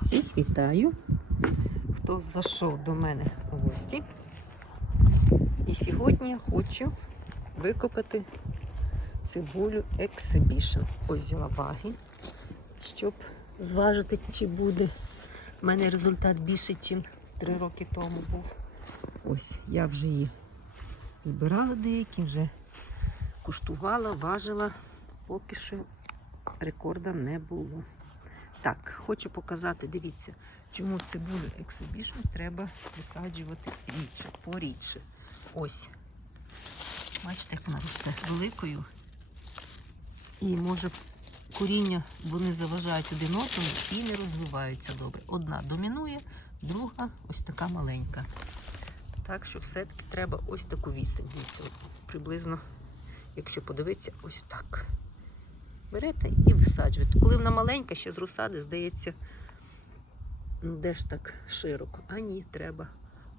Всіх вітаю, хто зайшов до мене у гості. І сьогодні я хочу викопати цибулю Exhibition. Ось взяла ваги, щоб зважити, чи буде в мене результат більше, ніж 3 роки тому був. Ось я вже її збирала деякі, вже куштувала, важила, поки що рекорда не було. Так, хочу показати, дивіться, чому цибулю Exhibition треба висаджувати рідше, порідше. Ось. Бачите, як вона росте великою. І може коріння вони заважають один одному і не розвиваються добре. Одна домінує, друга ось така маленька. Так що все-таки треба ось таку. Дивіться, приблизно, якщо подивитися, ось так берете і висаджуєте. Коли вона маленька, ще з розсади, здається, ну де ж так широко. А ні, треба.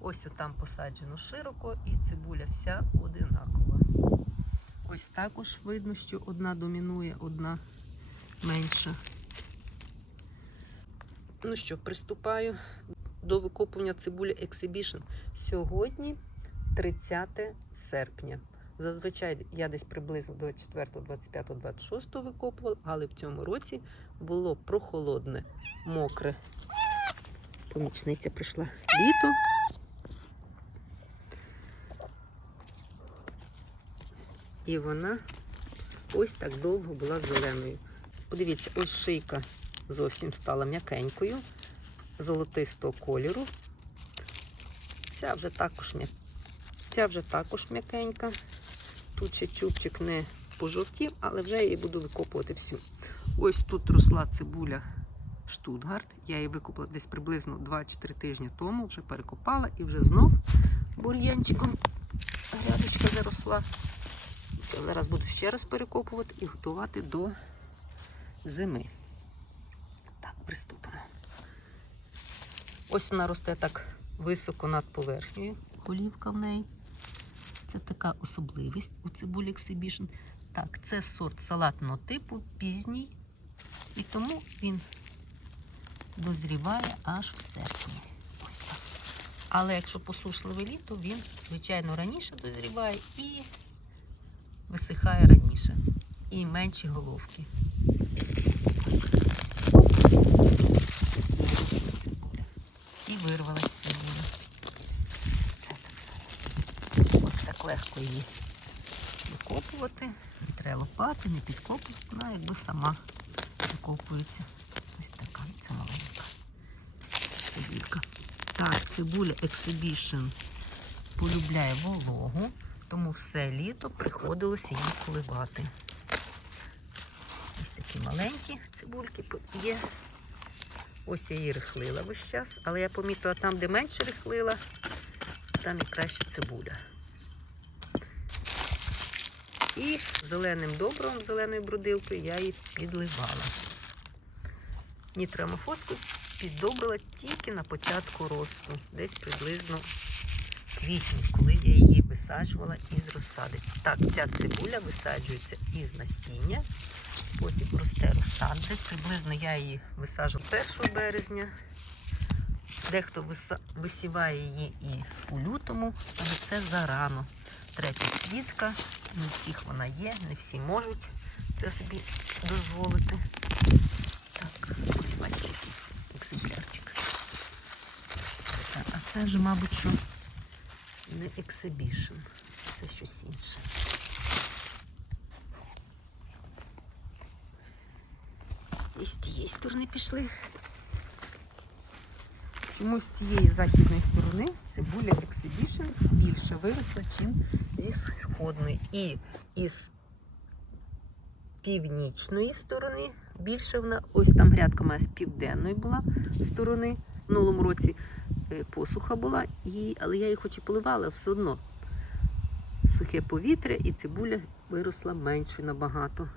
Ось отам посаджено широко і цибуля вся одинакова. Ось також видно, що одна домінує, одна менша. Ну що, приступаю до викопування цибулі Exhibition. Сьогодні 30 серпня. Зазвичай я десь приблизно 24, 25, 26 викопувала, але в цьому році було прохолодне, мокре. Помічниця прийшла літо. І вона ось так довго була зеленою. Подивіться, ось шийка зовсім стала м'якенькою, золотистого кольору. Ця вже також Ця вже також м'якенька. Тут ще чубчик не пожовтів, але вже я її буду викопувати всю. Ось тут росла цибуля Штутгарт. Я її викопала десь приблизно 2-4 тижні тому, вже перекопала і вже знов бур'янчиком грядочка заросла. Що, зараз буду ще раз перекопувати і готувати до зими. Так, приступимо. Ось вона росте так високо над поверхнею, голівка в неї. Це така особливість у цибулі Exhibition. Так, це сорт салатного типу, пізній, і тому він дозріває аж в серпні. Ось так. Але якщо посушливе літо, він, звичайно, раніше дозріває і висихає раніше. І менші головки. Виросла цибуля. І вирвалась цибуля. Це так. Ось так легко її викопувати. Не треба лопати, не підкопувати. Вона якби сама викопується. Ось така це маленька цибулька. Так, цибуля Exhibition полюбляє вологу, тому все літо приходилося її поливати. Ось такі маленькі цибульки є. Ось я її рихлила весь час, але я помітила там, де менше рихлила, там і краще цибуля. І зеленим добривом, зеленою брудилкою я її підливала. Нітрамофоску піддобрила тільки на початку росту, десь приблизно квітні, коли я її висаджувала із розсади. Так, ця цибуля висаджується із насіння, потім росте розсад. Десь приблизно я її висаджувала 1 березня. Дехто висіває її і у лютому, але це зарано. Третя цвітка, не всіх вона є, не всі можуть це собі дозволити. Так, ось бачите, екземплярчик. А це ж, мабуть, що не Exhibition, це щось інше. І з тієї сторони пішли. Чому з цієї західної сторони цибуля Exhibition більше виросла, ніж зі сходної. І із північної сторони більше вона, ось там грядка моя з південної була сторони. В минулому році е, посуха була, і, але я її хоч і поливала, все одно сухе повітря і цибуля виросла менше набагато.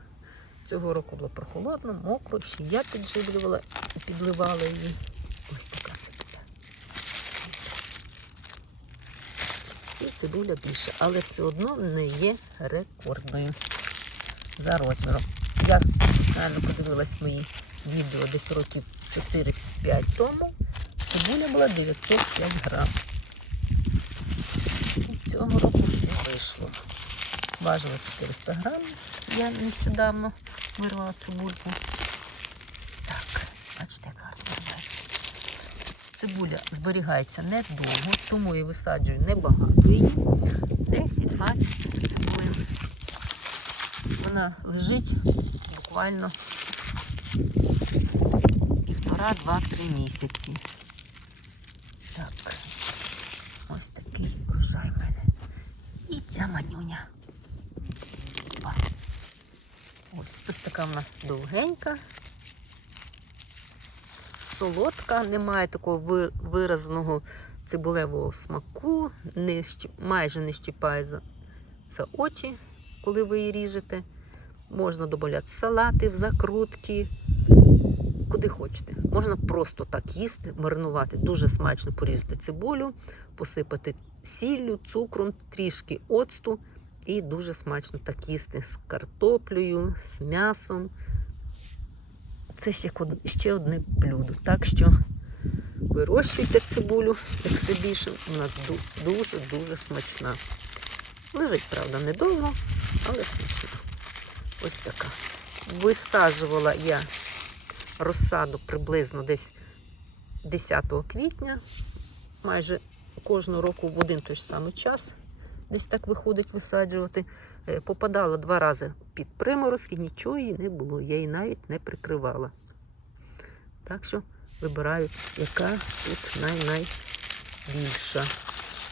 Цього року було прохолодно, мокро, ще я підживлювала і підливала її. Ось така цибуля. Більше, але все одно не є рекордною за розміром. Я спеціально подивилась мої відео десь років 4-5 тому цибуля була 905 грам. І цього року не вийшло. Важила 400 грам. Я нещодавно вирвала цибульку. Так, бачите, як гарно виглядає. Цибуля зберігається недовго, тому і висаджую небагато її. 10-20 цибулин. Вона лежить буквально півтора, два-три місяці. Так, ось такий врожай в мене. І ця манюня. Ось, ось така вона довгенька, солодка, немає такого виразного цибулевого смаку, не майже не щипає за, за очі, коли ви її ріжете. Можна додати салати, в закрутки, куди хочете. Можна просто так їсти, маринувати. Дуже смачно порізати цибулю, посипати сіллю, цукром, трішки оцту. І дуже смачно так їсти з картоплею, з м'ясом. Це ще, ще одне блюдо. Так що вирощуйте цибулю Exhibition. Вона ду- дуже-дуже смачна. Лежить, правда, недовго, але смачна. Ось така. Висаджувала я розсаду приблизно десь 10 квітня, майже кожного року в один той ж самий час. Десь так виходить висаджувати. Е, Попадала два рази під приморозки, нічого її не було. Я її навіть не прикривала. Так що вибираю, яка тут най-найбільша.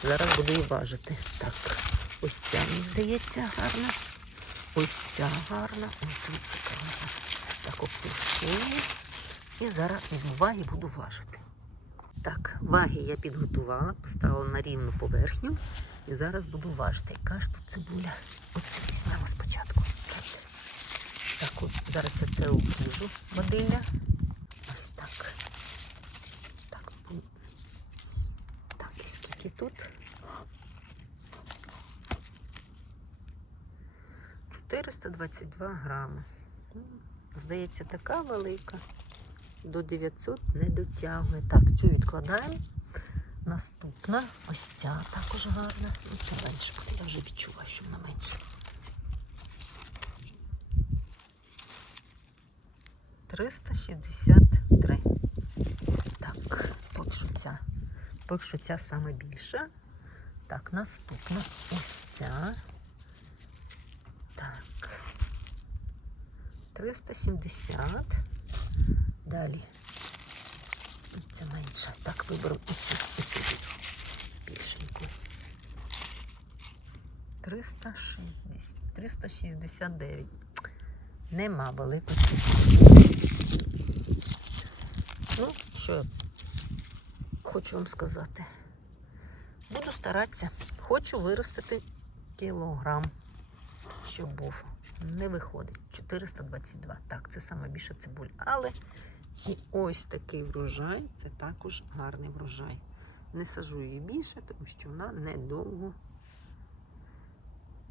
Зараз буду її важити. Так, ось ця, мені здається, гарна. Ось ця гарна. Ось тут гарна. Так опустую. І зараз візьму ваги буду важити. Так, ваги я підготувала, поставила на рівну поверхню. І зараз буду важити. Яка ж тут цибуля? Оцю візьмемо спочатку. Так, от зараз я це обріжу бадилля. Ось так. Так, так, і скільки тут? 422 грами. Здається, така велика. До 900 не дотягує. Так, цю відкладаємо. Наступна, ось ця також гарна. Ну, це менше, я вже відчуваю, що вона менша. Триста шістдесят три. Так, поки що ця. Поки що ця саме більша. Так, наступна ось ця. Так. 370. Далі. Це менше. Так, оцю, оцю більшеньку. 360, 369. Нема великості. Ну, що я хочу вам сказати. Буду старатися. Хочу виростити кілограм, щоб був. Не виходить. 422. Так, це саме більше цибуль. Але і ось такий врожай це також гарний врожай. Не сажу її більше, тому що вона недовго.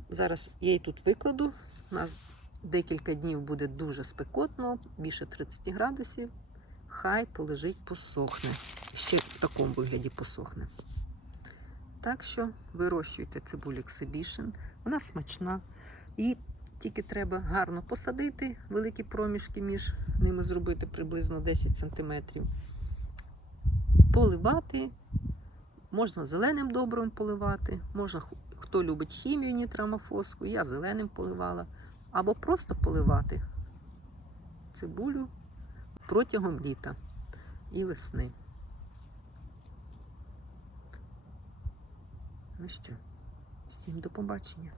Зараз я її тут викладу. У нас декілька днів буде дуже спекотно, більше 30 градусів. Хай полежить, посохне. Ще в такому вигляді посохне. Так що вирощуйте цибулю Exhibition. Вона смачна. Її тільки треба гарно посадити, великі проміжки між ними зробити приблизно 10 см. Поливати. Можна зеленим добром поливати, можна хто любить хімію нітрамофоску, я зеленим поливала. Або просто поливати цибулю протягом літа і весни. Ну що, всім до побачення.